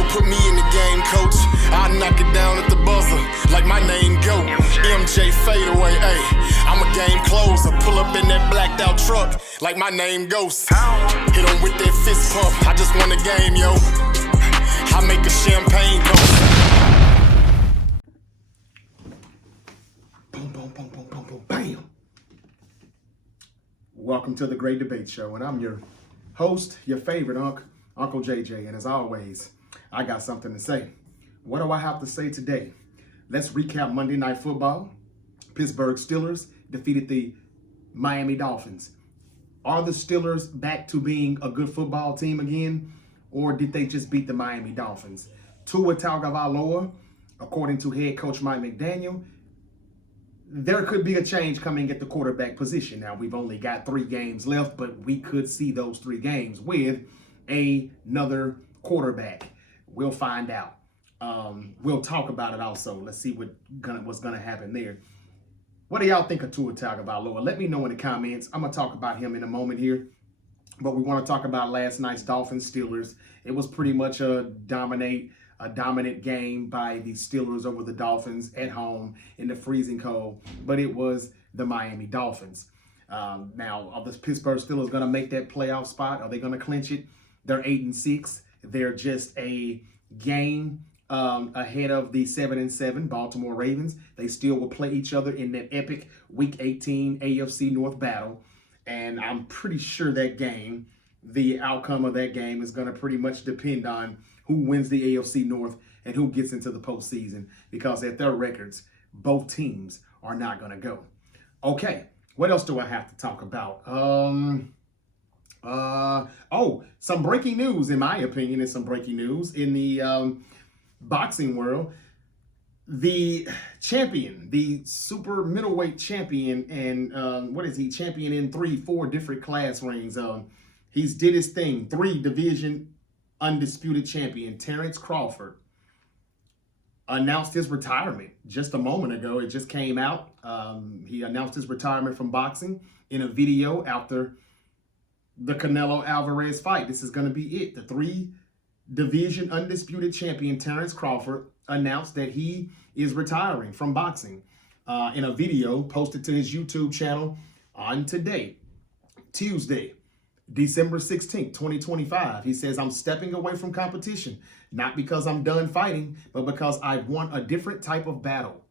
yo, put me in the game, coach. I knock it down at the buzzer, like my name go. MJ fadeaway, ayy. I'm a game closer. Pull up in that blacked out truck, like my name Ghost. Hit him with that fist pump, I just won the game, yo. I make a champagne ghost. Boom, boom, boom, boom, boom, boom, bam. Welcome to the Great Debate Show, and I'm your host, your favorite Uncle JJ, and as always, I got something to say. What do I have to say today? Let's recap Monday Night Football. Pittsburgh Steelers defeated the Miami Dolphins. Are the Steelers back to being a good football team again, or did they just beat the Miami Dolphins? Tua Tagovailoa, according to head coach Mike McDaniel, there could be a change coming at the quarterback position. Now, we've only got 3 games left, but we could see those 3 games with another quarterback. We'll find out. We'll talk about it also. Let's see what's going to happen there. What do y'all think of Tua Tagovailoa? Let me know in the comments. I'm going to talk about him in a moment here. But we want to talk about last night's Dolphins-Steelers. It was pretty much a dominant game by the Steelers over the Dolphins at home in the freezing cold, but it was the Miami Dolphins. Now, are the Pittsburgh Steelers going to make that playoff spot? Are they going to clinch it? They're 8-6. They're just a game ahead of the 7-7 Baltimore Ravens. They still will play each other in that epic Week 18 AFC North battle, and I'm pretty sure that game, the outcome of that game is going to pretty much depend on who wins the AFC North and who gets into the postseason, because at their records, both teams are not going to go. Okay, what else do I have to talk about? Some breaking news, in my opinion, is some breaking news in the boxing world. The champion, the super middleweight champion, and what is he? Champion in 3-4 different class rings. He's did his thing. 3 division undisputed champion Terence Crawford announced his retirement just a moment ago. It just came out. He announced his retirement from boxing in a video after the Canelo Alvarez fight. This is going to be it. The 3 division undisputed champion Terence Crawford announced that he is retiring from boxing in a video posted to his YouTube channel on today, Tuesday, December 16th, 2025. He says, "I'm stepping away from competition, not because I'm done fighting, but because I've won a different type of battle."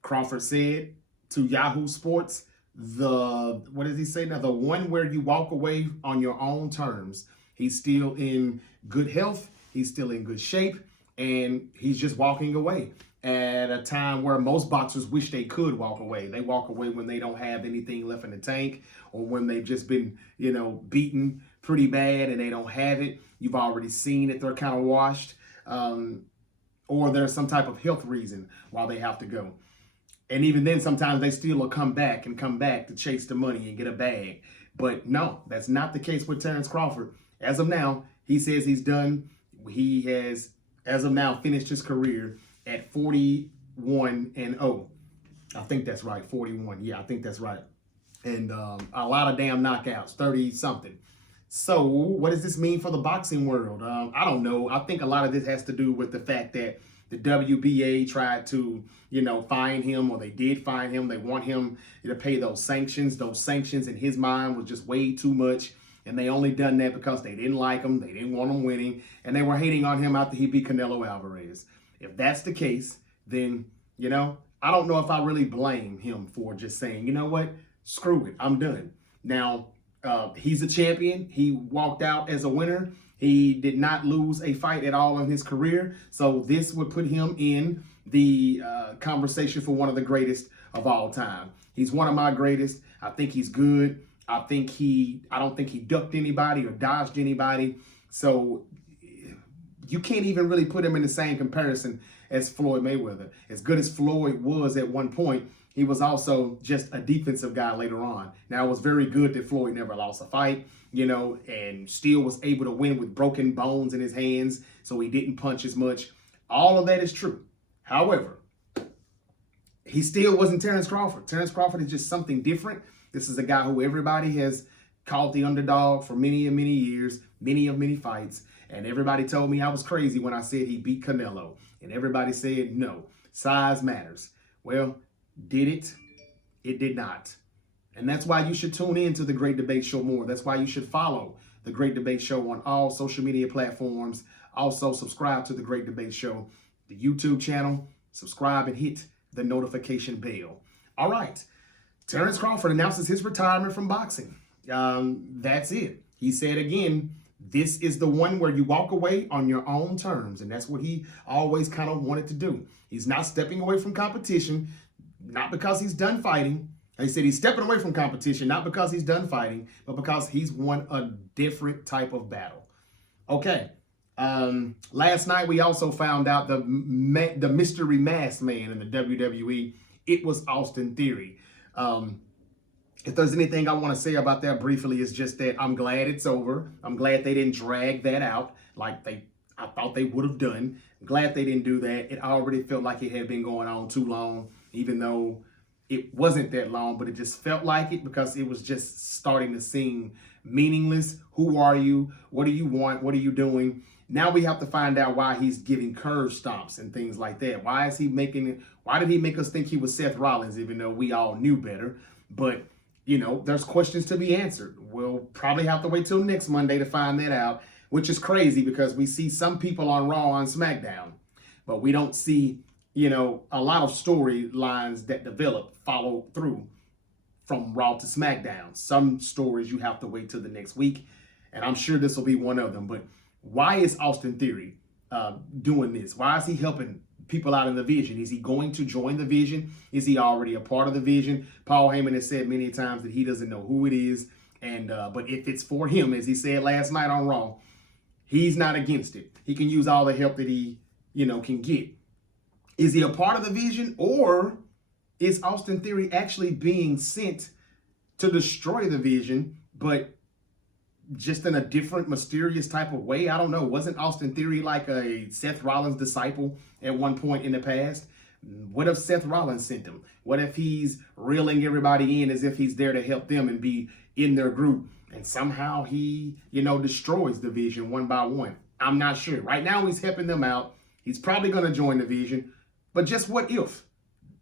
Crawford said to Yahoo Sports, what does he say now? The one where you walk away on your own terms. He's still in good health. He's still in good shape, and he's just walking away at a time where most boxers wish they could walk away. They walk away when they don't have anything left in the tank, or when they've just been, beaten pretty bad and they don't have it. You've already seen that they're kind of washed, or there's some type of health reason why they have to go. And even then, sometimes they still will come back to chase the money and get a bag. But no, that's not the case with Terence Crawford. As of now, he says he's done. He has, as of now, finished his career at 41-0. I think that's right, 41. Yeah, I think that's right. And a lot of damn knockouts, 30-something. So what does this mean for the boxing world? I don't know. I think a lot of this has to do with the fact that the WBA tried to, fine him, or they did fine him. They want him to pay those sanctions. Those sanctions in his mind was just way too much. And they only done that because they didn't like him. They didn't want him winning. And they were hating on him after he beat Canelo Alvarez. If that's the case, then, I don't know if I really blame him for just saying, you know what, screw it, I'm done. Now, he's a champion. He walked out as a winner. He did not lose a fight at all in his career. So this would put him in the conversation for one of the greatest of all time. He's one of my greatest. I think he's good. I don't think he ducked anybody or dodged anybody. So you can't even really put him in the same comparison as Floyd Mayweather. As good as Floyd was at one point, he was also just a defensive guy later on. Now, it was very good that Floyd never lost a fight, and still was able to win with broken bones in his hands, so he didn't punch as much. All of that is true. However, he still wasn't Terence Crawford. Terence Crawford is just something different. This is a guy who everybody has called the underdog for many and many years, many fights. And everybody told me I was crazy when I said he beat Canelo. And everybody said, no, size matters. Well, did it? It did not. And that's why you should tune in to The Great Debate Show more. That's why you should follow The Great Debate Show on all social media platforms. Also, subscribe to The Great Debate Show, the YouTube channel. Subscribe and hit the notification bell. All right. Terence Crawford announces his retirement from boxing. That's it. He said again, this is the one where you walk away on your own terms. And that's what he always kind of wanted to do. He's not stepping away from competition, not because he's done fighting. He said he's stepping away from competition, not because he's done fighting, but because he's won a different type of battle. Okay. Last night, we also found out the mystery masked man in the WWE. It was Austin Theory. If there's anything I want to say about that briefly, it's just that I'm glad it's over. I'm glad they didn't drag that out like I thought they would have done. I'm glad they didn't do that. It already felt like it had been going on too long, even though it wasn't that long, but it just felt like it because it was just starting to seem meaningless. Who are you? What do you want? What are you doing? Now we have to find out why he's giving curve stomps and things like that. Why did he make us think he was Seth Rollins, even though we all knew better? But, you know, there's questions to be answered. We'll probably have to wait till next Monday to find that out, which is crazy because we see some people on Raw on SmackDown, but we don't see, you know, a lot of storylines that develop follow through from Raw to SmackDown. Some stories you have to wait till the next week, and I'm sure this will be one of them. But why is Austin Theory doing this? Why is he helping people out in the Vision? Is he going to join the Vision? Is he already a part of the Vision? Paul Heyman has said many times that he doesn't know who it is, and but if it's for him, as he said last night on Raw, he's not against it. He can use all the help that he, you know, can get. Is he a part of the Vision, or is Austin Theory actually being sent to destroy the Vision, but just in a different, mysterious type of way? I don't know. Wasn't Austin Theory like a Seth Rollins disciple at one point in the past? What if Seth Rollins sent him? What if he's reeling everybody in as if he's there to help them and be in their group, and somehow he, you know, destroys the Vision one by one? I'm not sure. Right now, he's helping them out. He's probably going to join the Vision. But just what if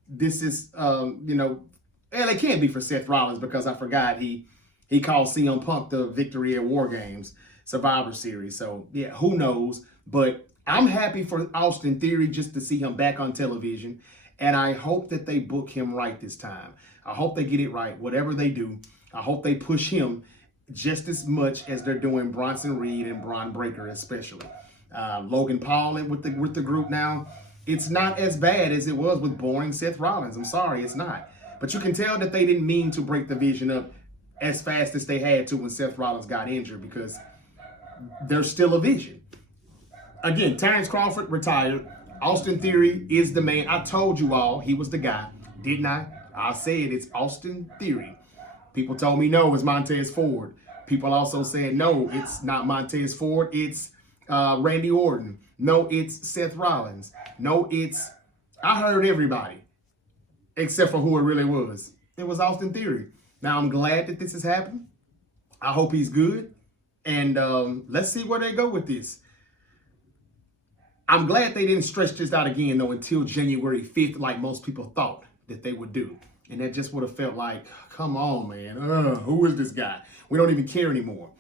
this is, you know, and it can't be for Seth Rollins because I forgot he called CM Punk the Victory at War Games Survivor Series. So, yeah, who knows? But I'm happy for Austin Theory just to see him back on television. And I hope that they book him right this time. I hope they get it right. Whatever they do, I hope they push him just as much as they're doing Bronson Reed and Bron Breakker especially. Logan Paul with the group now. It's not as bad as it was with boring Seth Rollins. I'm sorry, it's not. But you can tell that they didn't mean to break the Vision up as fast as they had to when Seth Rollins got injured, because there's still a Vision. Again, Terence Crawford retired. Austin Theory is the man. I told you all he was the guy, didn't I? I said it's Austin Theory. People told me no, it's Montez Ford. People also said no, it's not Montez Ford, it's Randy Orton. No, it's Seth Rollins. No, I heard everybody except for who it really was. It was Austin Theory. Now, I'm glad that this has happened. I hope he's good. And let's see where they go with this. I'm glad they didn't stretch this out again, though, until January 5th, like most people thought that they would do. And that just would have felt like, come on, man. Who is this guy? We don't even care anymore.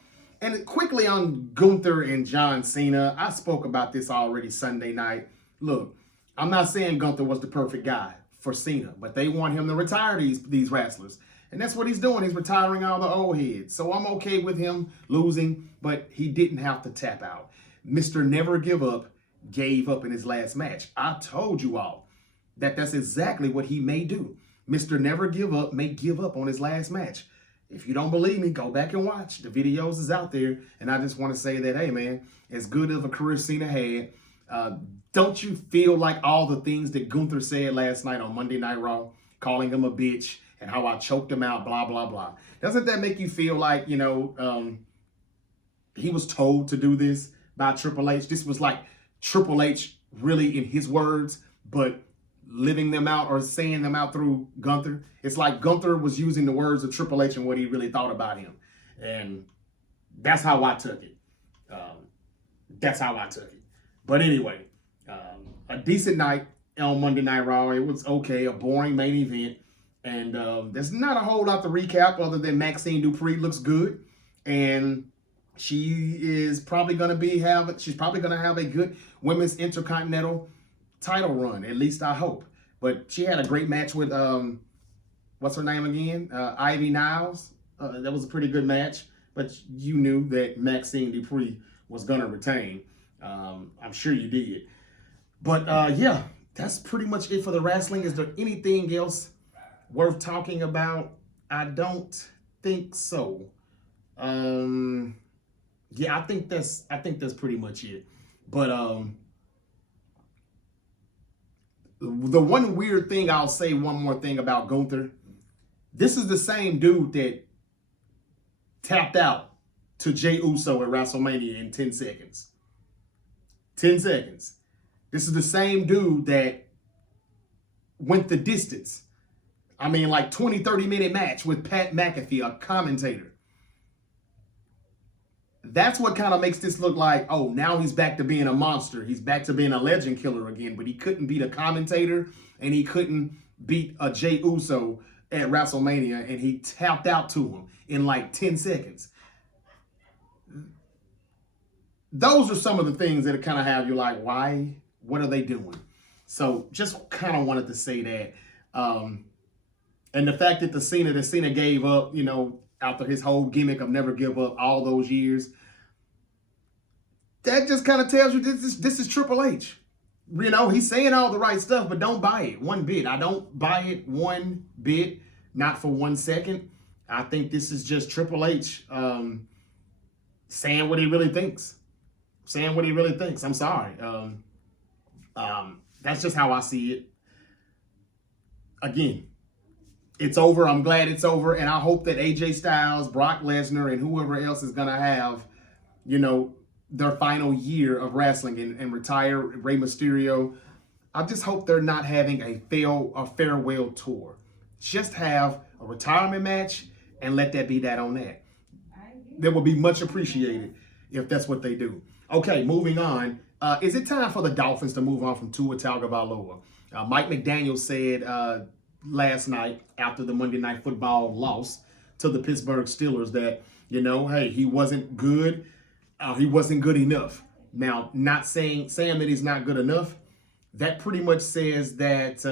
And quickly on Gunther and John Cena, I spoke about this already Sunday night. Look, I'm not saying Gunther was the perfect guy for Cena, but they want him to retire these wrestlers. And that's what he's doing. He's retiring all the old heads. So I'm okay with him losing, but he didn't have to tap out. Mr. Never Give Up gave up in his last match. I told you all that that's exactly what he may do. Mr. Never Give Up may give up on his last match. If you don't believe me, go back and watch. The videos is out there. And I just want to say that, hey, man, as good of a career Cena had, don't you feel like all the things that Gunther said last night on Monday Night Raw, calling him a bitch and how I choked him out, blah, blah, blah. Doesn't that make you feel like, you know, he was told to do this by Triple H? This was like Triple H really in his words, but living them out or saying them out through Gunther. It's like Gunther was using the words of Triple H and what he really thought about him. And that's how I took it. That's how I took it. But anyway, a decent night on Monday Night Raw. It was okay, a boring main event. And there's not a whole lot to recap other than Maxine Dupree looks good. And she is probably going to have a good women's intercontinental title run. At least I hope. But she had a great match with, what's her name again? Ivy Niles. That was a pretty good match. But you knew that Maxine Dupree was going to retain. I'm sure you did. But yeah, that's pretty much it for the wrestling. Is there anything else worth talking about? I don't think so. Yeah, I think that's pretty much it. But the one weird thing, I'll say one more thing about Gunther. This is the same dude that tapped out to Jey Uso at WrestleMania in 10 seconds. 10 seconds. This is the same dude that went the distance. I mean, like 20, 30-minute match with Pat McAfee, a commentator. That's what kind of makes this look like, oh, now he's back to being a monster. He's back to being a legend killer again, but he couldn't beat a commentator and he couldn't beat a Jey Uso at WrestleMania, and he tapped out to him in like 10 seconds. Those are some of the things that kind of have you like, why? What are they doing? So just kind of wanted to say that. And the fact that the Cena gave up, you know, after his whole gimmick of never give up all those years, that just kind of tells you this is Triple H. You know, he's saying all the right stuff, but don't buy it one bit. I don't buy it one bit, not for 1 second. I think this is just Triple H saying what he really thinks. Saying what he really thinks. I'm sorry. That's just how I see it. Again, it's over. I'm glad it's over. And I hope that AJ Styles, Brock Lesnar, and whoever else is going to have, you know, their final year of wrestling and retire, Rey Mysterio. I just hope they're not having a farewell tour. Just have a retirement match and let that be that on that. That would be much appreciated if that's what they do. Okay, moving on. Is it time for the Dolphins to move on from Tua Tagovailoa? Mike McDaniel said last night after the Monday Night Football loss to the Pittsburgh Steelers that, you know, hey, he wasn't good. He wasn't good enough. Now, not saying that he's not good enough. That pretty much says that,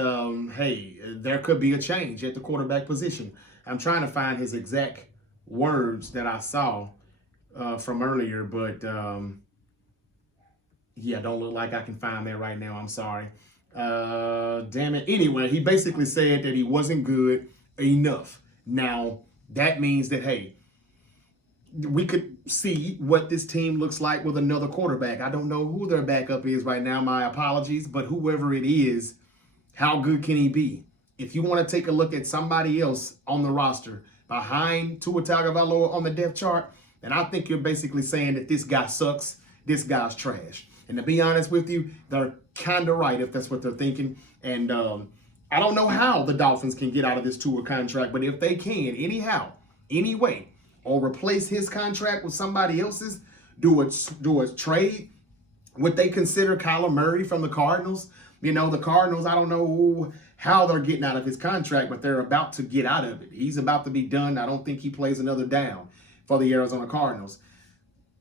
hey, there could be a change at the quarterback position. I'm trying to find his exact words that I saw from earlier, but yeah, don't look like I can find that right now. I'm sorry. Damn it. Anyway, he basically said that he wasn't good enough. Now, that means that, hey, we could see what this team looks like with another quarterback. I don't know who their backup is right now. My apologies. But whoever it is, how good can he be? If you want to take a look at somebody else on the roster behind Tua Tagovailoa on the depth chart, then I think you're basically saying that this guy sucks. This guy's trash. And to be honest with you, they're kind of right if that's what they're thinking. And I don't know how the Dolphins can get out of this Tua contract, but if they can, anyhow, any way, or replace his contract with somebody else's, do a trade. Would they consider Kyler Murray from the Cardinals? You know, the Cardinals, I don't know how they're getting out of his contract, but they're about to get out of it. He's about to be done. I don't think he plays another down for the Arizona Cardinals.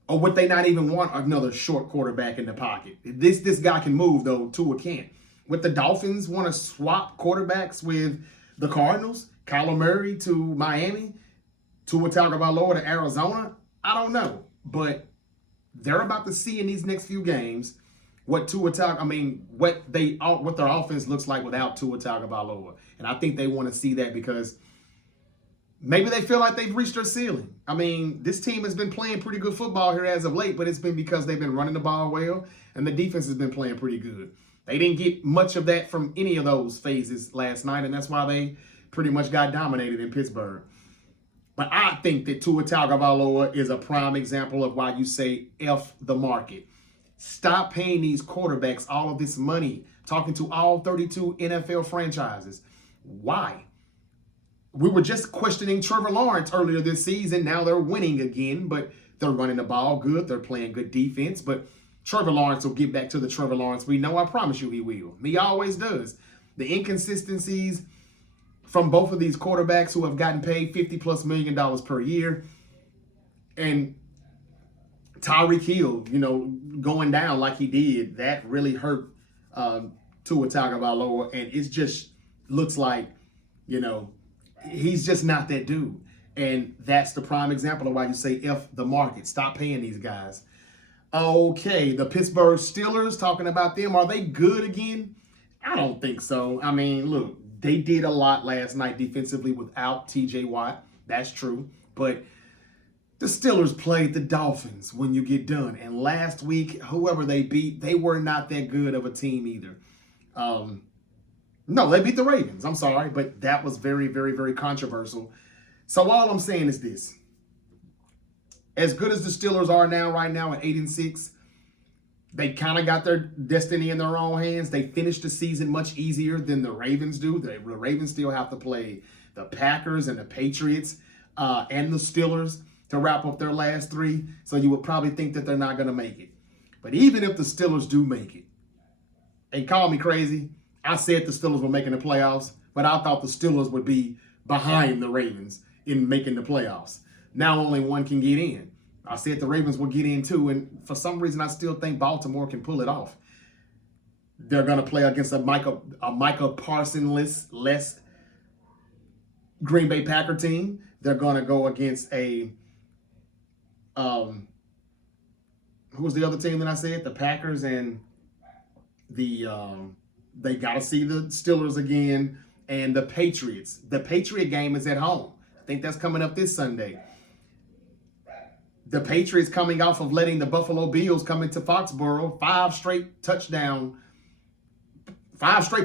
Or would they not even want another short quarterback in the pocket? This guy can move, though. Tua can't. Would the Dolphins want to swap quarterbacks with the Cardinals? Kyler Murray to Miami? Tua Tagovailoa to Arizona? I don't know. But they're about to see in these next few games what their offense looks like without Tua Tagovailoa. And I think they want to see that because maybe they feel like they've reached their ceiling. I mean, this team has been playing pretty good football here as of late, but it's been because they've been running the ball well, and the defense has been playing pretty good. They didn't get much of that from any of those phases last night, and that's why they pretty much got dominated in Pittsburgh. But I think that Tua Tagovailoa is a prime example of why you say F the market. Stop paying these quarterbacks all of this money, talking to all 32 NFL franchises. Why? We were just questioning Trevor Lawrence earlier this season. Now they're winning again, but they're running the ball good. They're playing good defense. But Trevor Lawrence will get back to the Trevor Lawrence we know. I promise you he will. He always does. The inconsistencies from both of these quarterbacks who have gotten paid $50+ million per year, and Tyreek Hill, going down like he did, that really hurt Tua Tagovailoa, and it just looks like, he's just not that dude. And that's the prime example of why you say F the market. Stop paying these guys. Okay, the Pittsburgh Steelers, talking about them. Are they good again? I don't think so. I mean, look, they did a lot last night defensively without TJ Watt. That's true. But the Steelers played the Dolphins when you get done. And last week, whoever they beat, they were not that good of a team either. No, they beat the Ravens. I'm sorry. But that was very, very, very controversial. So all I'm saying is this. As good as the Steelers are right now at 8-6, they kind of got their destiny in their own hands. They finished the season much easier than the Ravens do. The Ravens still have to play the Packers and the Patriots and the Steelers to wrap up their last three. So you would probably think that they're not going to make it. But even if the Steelers do make it, and call me crazy, I said the Steelers were making the playoffs, but I thought the Steelers would be behind the Ravens in making the playoffs. Now only one can get in. I said the Ravens will get in too, and for some reason I still think Baltimore can pull it off. They're going to play against a Micah Parsons-less Green Bay Packer team. They're going to go against a who was the other team that I said? The Packers, and they got to see the Steelers again, and the Patriots. The Patriot game is at home. I think that's coming up this Sunday. The Patriots coming off of letting the Buffalo Bills come into Foxborough, 5 straight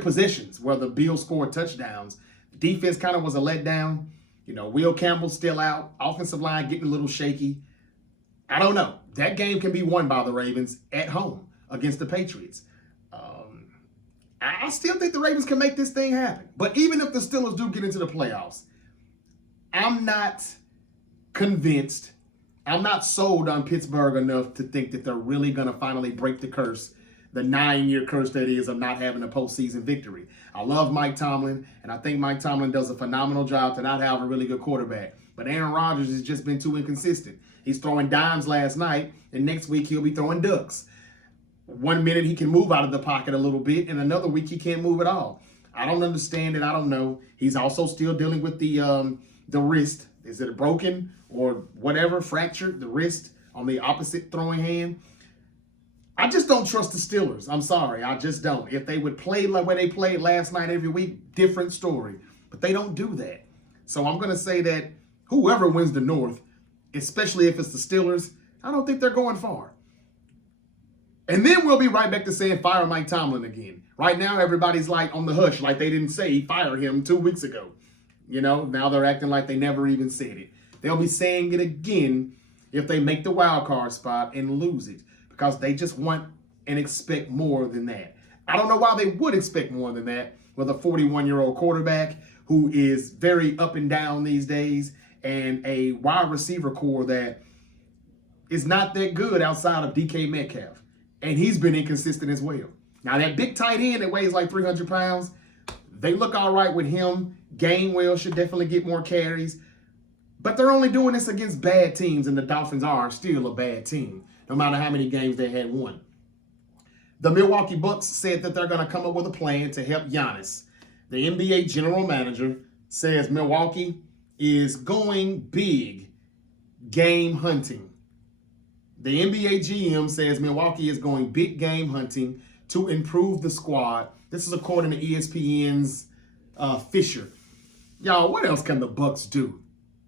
possessions where the Bills scored touchdowns. Defense kind of was a letdown. Will Campbell's still out. Offensive line getting a little shaky. I don't know. That game can be won by the Ravens at home against the Patriots. I still think the Ravens can make this thing happen. But even if the Steelers do get into the playoffs, I'm not convinced. I'm not sold on Pittsburgh enough to think that they're really going to finally break the curse, the 9-year curse that is of not having a postseason victory. I love Mike Tomlin, and I think Mike Tomlin does a phenomenal job to not have a really good quarterback. But Aaron Rodgers has just been too inconsistent. He's throwing dimes last night, and next week he'll be throwing ducks. One minute he can move out of the pocket a little bit, and another week he can't move at all. I don't understand it. I don't know. He's also still dealing with the wrist. Is it broken or whatever, fractured, the wrist on the opposite throwing hand? I just don't trust the Steelers. I'm sorry. I just don't. If they would play like where they played last night every week, different story. But they don't do that. So I'm going to say that whoever wins the North, especially if it's the Steelers, I don't think they're going far. And then we'll be right back to saying fire Mike Tomlin again. Right now, everybody's like on the hush, like they didn't say fire him 2 weeks ago. Now they're acting like they never even said it. They'll be saying it again if they make the wild card spot and lose it, because they just want and expect more than that. I don't know why they would expect more than that with a 41-year-old quarterback who is very up and down these days, and a wide receiver core that is not that good outside of DK Metcalf. And he's been inconsistent as well. Now, that big tight end that weighs like 300 pounds, they look all right with him. Gainwell should definitely get more carries. But they're only doing this against bad teams, and the Dolphins are still a bad team, no matter how many games they had won. The Milwaukee Bucks said that they're going to come up with a plan to help Giannis. The NBA general manager says Milwaukee is going big game hunting. The NBA GM says Milwaukee is going big game hunting to improve the squad. This is according to ESPN's Fisher. Y'all, what else can the Bucks do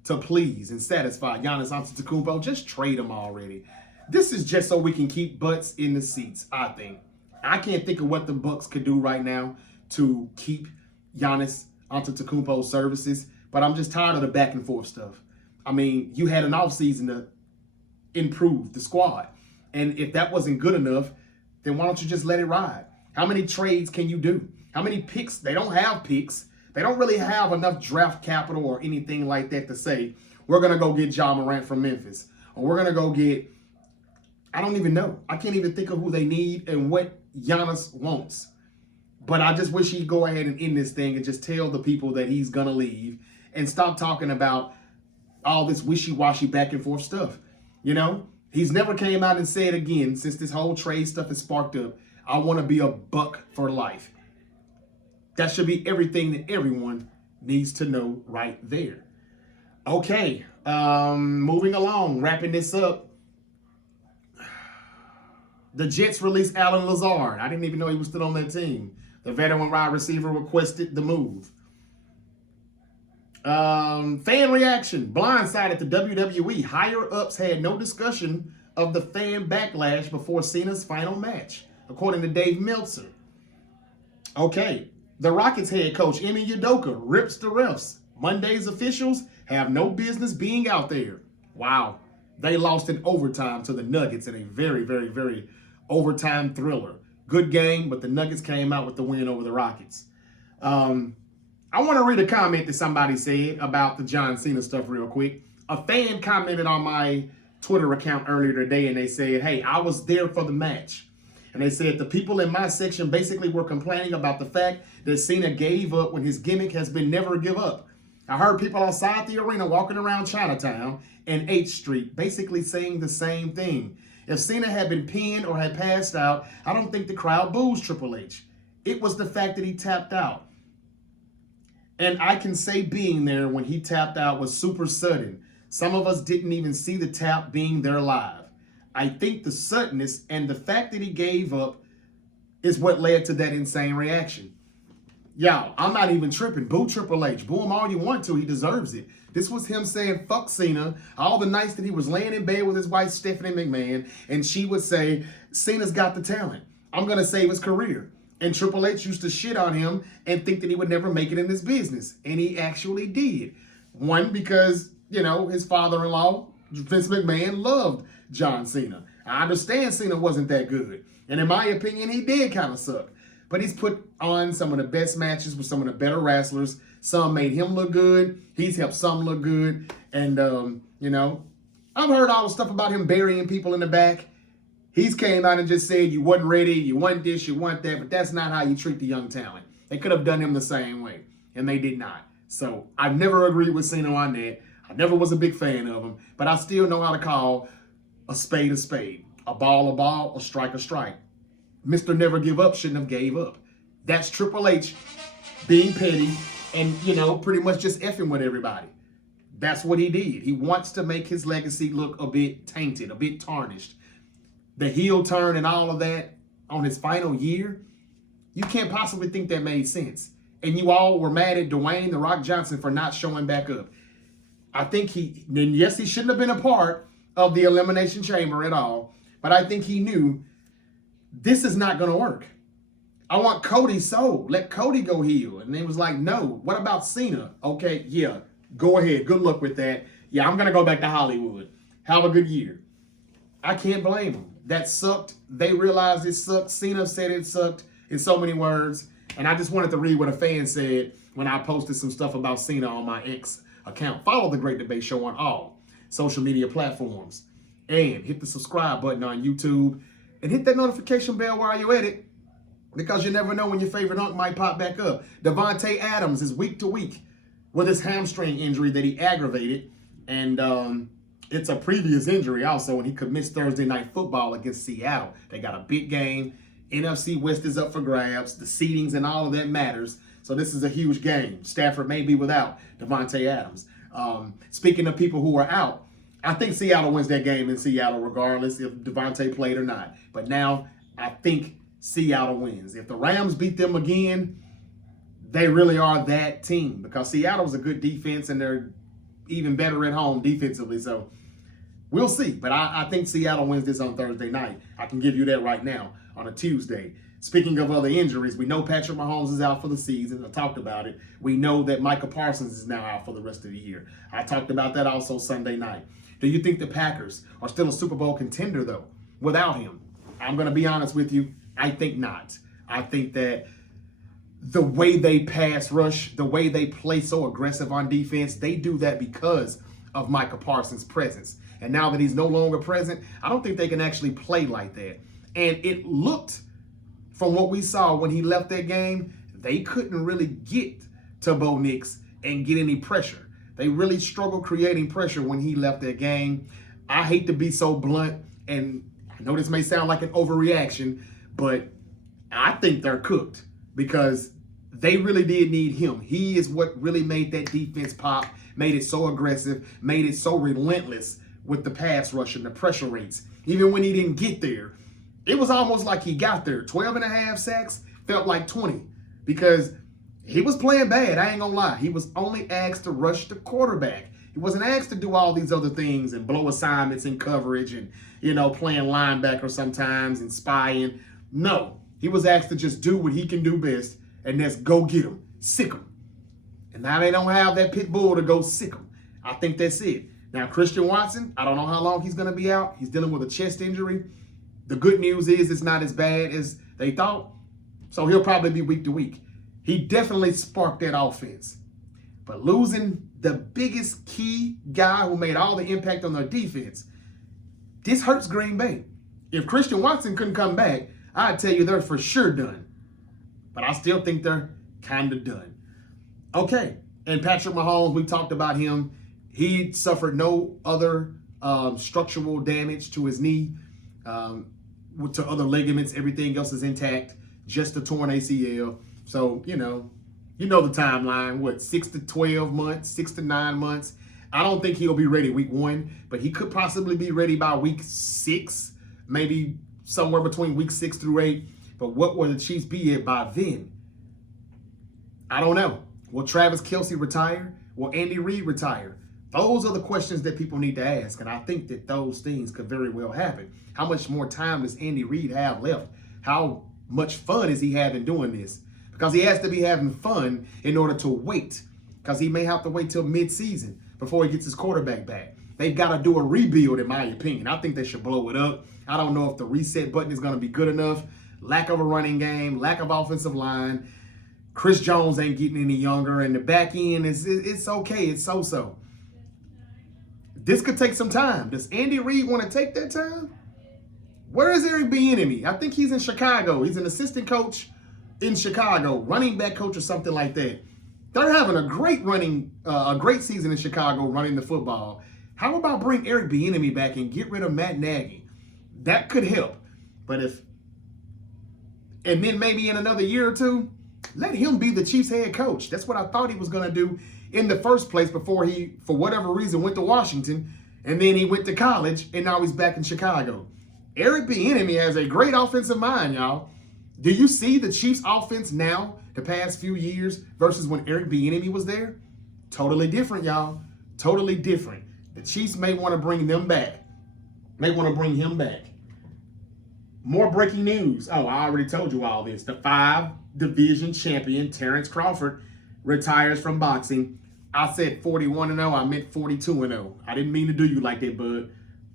to please and satisfy Giannis Antetokounmpo? Just trade him already. This is just so we can keep butts in the seats, I think. I can't think of what the Bucks could do right now to keep Giannis Antetokounmpo's services, but I'm just tired of the back and forth stuff. I mean, you had an offseason to improve the squad. And if that wasn't good enough, then why don't you just let it ride? How many trades can you do? How many picks? They don't have picks. They don't really have enough draft capital or anything like that to say, we're going to go get Ja Morant from Memphis, or we're going to go get I don't even know. I can't even think of who they need and what Giannis wants. But I just wish he'd go ahead and end this thing and just tell the people that he's going to leave and stop talking about all this wishy-washy back and forth stuff. You know, he's never came out and said again since this whole trade stuff has sparked up, I want to be a Buck for life. That should be everything that everyone needs to know right there. Okay, moving along, wrapping this up. The Jets released Alan Lazard. I didn't even know he was still on that team. The veteran wide receiver requested the move. Fan reaction. Blindsided the WWE. Higher-ups had no discussion of the fan backlash before Cena's final match, according to Dave Meltzer. Okay. The Rockets head coach, Ime Udoka, rips the refs. Monday's officials have no business being out there. Wow. They lost in overtime to the Nuggets in a very, very, very overtime thriller. Good game, but the Nuggets came out with the win over the Rockets. I want to read a comment that somebody said about the John Cena stuff real quick. A fan commented on my Twitter account earlier today, and they said, hey, I was there for the match. And they said the people in my section basically were complaining about the fact that Cena gave up when his gimmick has been never give up. I heard people outside the arena walking around Chinatown and 8th Street basically saying the same thing. If Cena had been pinned or had passed out, I don't think the crowd boos Triple H. It was the fact that he tapped out. And I can say being there when he tapped out was super sudden. Some of us didn't even see the tap being there live. I think the suddenness and the fact that he gave up is what led to that insane reaction. Y'all, I'm not even tripping. Boo Triple H. Boo him all you want to. He deserves it. This was him saying, fuck Cena. All the nights that he was laying in bed with his wife, Stephanie McMahon, and she would say, Cena's got the talent. I'm going to save his career. And Triple H used to shit on him and think that he would never make it in this business. And he actually did. One, because, you know, his father-in-law, Vince McMahon, loved John Cena. I understand Cena wasn't that good. And in my opinion, he did kind of suck. But he's put on some of the best matches with some of the better wrestlers. Some made him look good. He's helped some look good. And, you know, I've heard all the stuff about him burying people in the back. He's came out and just said, you wasn't ready, you want this, you want that. But that's not how you treat the young talent. They could have done him the same way. And they did not. So I've never agreed with Cena on that. I never was a big fan of him. But I still know how to call a spade, a ball, a strike. Mr. Never Give Up shouldn't have gave up. That's Triple H being petty and, you know, pretty much just effing with everybody. That's what he did. He wants to make his legacy look a bit tainted, a bit tarnished. The heel turn and all of that on his final year, you can't possibly think that made sense. And you all were mad at Dwayne "The Rock" Johnson for not showing back up. I think he shouldn't have been a part of the Elimination Chamber at all, but I think he knew this is not going to work. I want Cody's soul. Let Cody go heel. And they was like, no. What about Cena? Okay, yeah, go ahead. Good luck with that. Yeah, I'm going to go back to Hollywood. Have a good year. I can't blame them. That sucked. They realized it sucked. Cena said it sucked in so many words. And I just wanted to read what a fan said when I posted some stuff about Cena on my X account. Follow The Great Debate Show on all social media platforms. And hit the subscribe button on YouTube. And hit that notification bell while you're at it, because you never know when your favorite hunk might pop back up. Devontae Adams is week to week with his hamstring injury that he aggravated. And it's a previous injury also, and he could miss Thursday Night Football against Seattle. They got a big game. NFC West is up for grabs. The seedings and all of that matters. So this is a huge game. Stafford may be without Devontae Adams. Speaking of people who are out, I think Seattle wins that game in Seattle regardless if Devontae played or not. But now I think Seattle wins. If the Rams beat them again, they really are that team, because Seattle's a good defense and they're even better at home defensively. So we'll see. But I think Seattle wins this on Thursday night. I can give you that right now on a Tuesday. Speaking of other injuries, we know Patrick Mahomes is out for the season. I talked about it. We know that Micah Parsons is now out for the rest of the year. I talked about that also Sunday night. Do you think the Packers are still a Super Bowl contender, though, without him? I'm going to be honest with you. I think not. I think that the way they pass rush, the way they play so aggressive on defense, they do that because of Micah Parsons' presence. And now that he's no longer present, I don't think they can actually play like that. And it looked, from what we saw when he left that game, they couldn't really get to Bo Nix and get any pressure. They really struggled creating pressure when he left that game. I hate to be so blunt, and I know this may sound like an overreaction, but I think they're cooked because they really did need him. He is what really made that defense pop, made it so aggressive, made it so relentless with the pass rush and the pressure rates. Even when he didn't get there, it was almost like he got there. 12 and a half sacks felt like 20 because he was playing bad. I ain't gonna lie. He was only asked to rush the quarterback. He wasn't asked to do all these other things and blow assignments in coverage and, playing linebacker sometimes and spying. No, he was asked to just do what he can do best, and that's go get him, sick him. And now they don't have that pit bull to go sick him. I think that's it. Now, Christian Watson, I don't know how long he's going to be out. He's dealing with a chest injury. The good news is it's not as bad as they thought, so he'll probably be week to week. He definitely sparked that offense. But losing the biggest key guy who made all the impact on their defense, this hurts Green Bay. If Christian Watson couldn't come back, I'd tell you they're for sure done. But I still think they're kind of done. Okay, and Patrick Mahomes, we talked about him. He suffered no other structural damage to his knee, to other ligaments. Everything else is intact, just a torn ACL. So, you know the timeline, 6 to 12 months, 6 to 9 months. I don't think he'll be ready week 1, but he could possibly be ready by week 6, maybe somewhere between week 6 through 8. But what will the Chiefs be at by then? I don't know. Will Travis Kelce retire? Will Andy Reid retire? Those are the questions that people need to ask, and I think that those things could very well happen. How much more time does Andy Reid have left? How much fun is he having doing this? Because he has to be having fun in order to wait, because he may have to wait till mid-season before he gets his quarterback back. They've got to do a rebuild, in my opinion. I think they should blow it up. I don't know if the reset button is going to be good enough. Lack of a running game, lack of offensive line. Chris Jones ain't getting any younger, and the back end it's okay. It's so-so. This could take some time. Does Andy Reid want to take that time? Where is Eric Bieniemy? I think he's in Chicago. He's an assistant coach in Chicago, running back coach or something like that. They're having a great season in Chicago running the football. How about bring Eric Bieniemy back and get rid of Matt Nagy? That could help. But and then maybe in another year or two, let him be the Chiefs head coach. That's what I thought he was going to do in the first place before he, for whatever reason, went to Washington, and then he went to college, and now he's back in Chicago. Eric Bieniemy has a great offensive mind, y'all. Do you see the Chiefs offense now, the past few years, versus when Eric Bieniemy was there? Totally different, y'all. Totally different. The Chiefs may want to bring them back. May want to bring him back. More breaking news. Oh, I already told you all this. The 5-division champion, Terence Crawford, retires from boxing. I said 41-0. I meant 42-0. I didn't mean to do you like that, bud.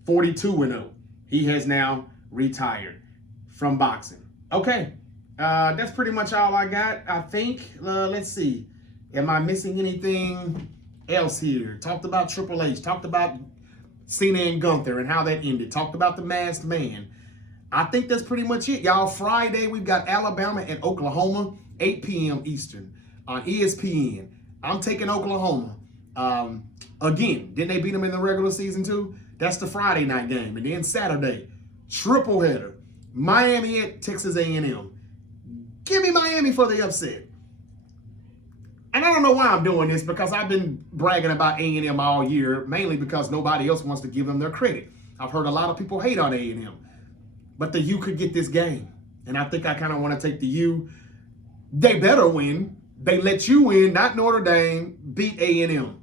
42-0. He has now retired from boxing. Okay, that's pretty much all I got, I think. Let's see. Am I missing anything else here? Talked about Triple H. Talked about Cena and Gunther and how that ended. Talked about the Masked Man. I think that's pretty much it, y'all. Friday, we've got Alabama and Oklahoma, 8 p.m. Eastern on ESPN. I'm taking Oklahoma. Again, didn't they beat them in the regular season too? That's the Friday night game. And then Saturday, triple header. Miami at Texas A&M. Give me Miami for the upset. And I don't know why I'm doing this, because I've been bragging about A&M all year, mainly because nobody else wants to give them their credit. I've heard a lot of people hate on A&M. But the U could get this game. And I think I kind of want to take the U. They better win. They let you win, not Notre Dame, beat A&M.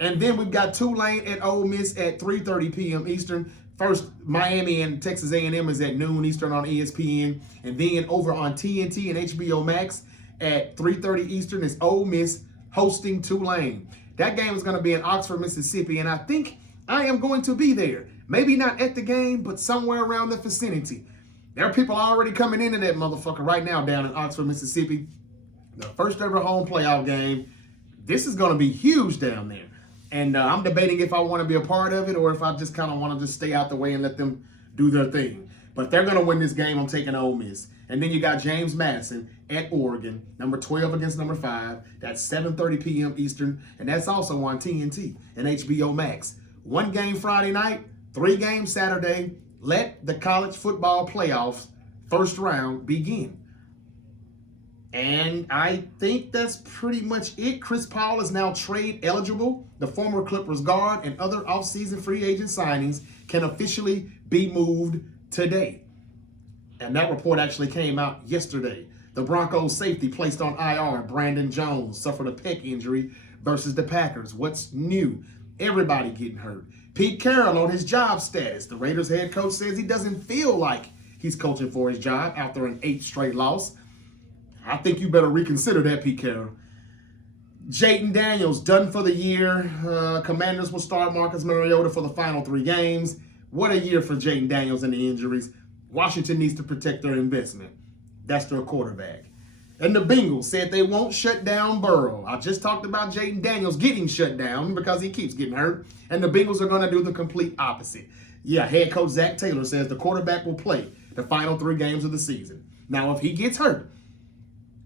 And then we've got Tulane at Ole Miss at 3:30 p.m. Eastern. First, Miami and Texas A&M is at noon Eastern on ESPN. And then over on TNT and HBO Max at 3:30 Eastern is Ole Miss hosting Tulane. That game is going to be in Oxford, Mississippi, and I think I am going to be there. Maybe not at the game, but somewhere around the vicinity. There are people already coming into that motherfucker right now down in Oxford, Mississippi. The first ever home playoff game. This is going to be huge down there. And I'm debating if I want to be a part of it or if I just kind of want to just stay out the way and let them do their thing. But if they're going to win this game, I'm taking Ole Miss. And then you got James Madison at Oregon, number 12 against number 5. That's 7:30 p.m. Eastern, and that's also on TNT and HBO Max. 1 game Friday night, 3 games Saturday. Let the college football playoffs first round begin. And I think that's pretty much it. Chris Paul is now trade eligible. The former Clippers guard and other offseason free agent signings can officially be moved today. And that report actually came out yesterday. The Broncos safety placed on IR, Brandon Jones, suffered a pec injury versus the Packers. What's new? Everybody getting hurt. Pete Carroll on his job status. The Raiders head coach says he doesn't feel like he's coaching for his job after an 8th straight loss. I think you better reconsider that, Pete Carroll. Jayden Daniels done for the year. Commanders will start Marcus Mariota for the final 3 games. What a year for Jayden Daniels and the injuries. Washington needs to protect their investment. That's their quarterback. And the Bengals said they won't shut down Burrow. I just talked about Jayden Daniels getting shut down because he keeps getting hurt. And the Bengals are going to do the complete opposite. Yeah, head coach Zach Taylor says the quarterback will play the final 3 games of the season. Now, if he gets hurt,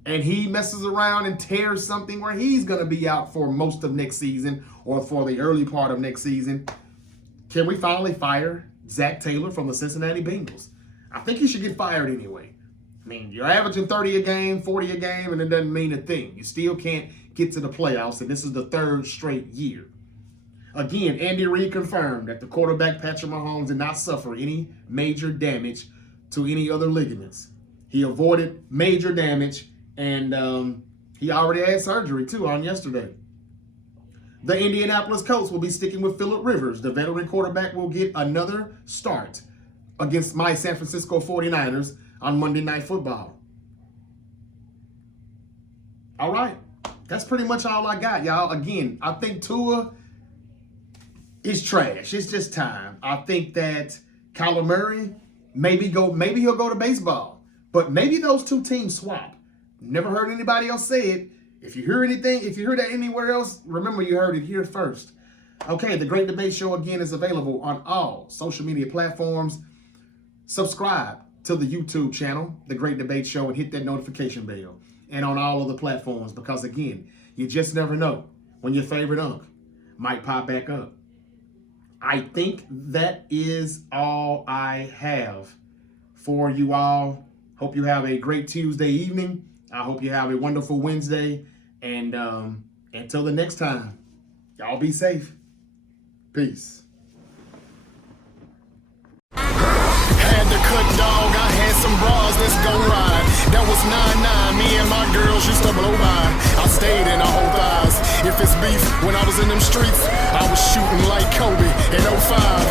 and he messes around and tears something where he's going to be out for most of next season or for the early part of next season, can we finally fire Zach Taylor from the Cincinnati Bengals? I think he should get fired anyway. I mean, you're averaging 30 a game, 40 a game, and it doesn't mean a thing. You still can't get to the playoffs, and this is the 3rd straight year. Again, Andy Reid confirmed that the quarterback, Patrick Mahomes, did not suffer any major damage to any other ligaments. He avoided major damage. And he already had surgery, too, on yesterday. The Indianapolis Colts will be sticking with Phillip Rivers. The veteran quarterback will get another start against my San Francisco 49ers on Monday Night Football. All right. That's pretty much all I got, y'all. Again, I think Tua is trash. It's just time. I think that Kyler Murray, maybe he'll go to baseball. But maybe those 2 teams swap. Never heard anybody else say it. If you hear that anywhere else, remember you heard it here first. Okay, The Great Debate Show, again, is available on all social media platforms. Subscribe to the YouTube channel, The Great Debate Show, and hit that notification bell. And on all of the platforms, because, again, you just never know when your favorite unk might pop back up. I think that is all I have for you all. Hope you have a great Tuesday evening. I hope you have a wonderful Wednesday. And until the next time, y'all be safe. Peace. Had to cut, dog. I had some bras, let's go ride. That was 9-9. Me and my girls used to blow by. I stayed in the whole thighs. If it's beef, when I was in them streets, I was shooting like Kobe in 05.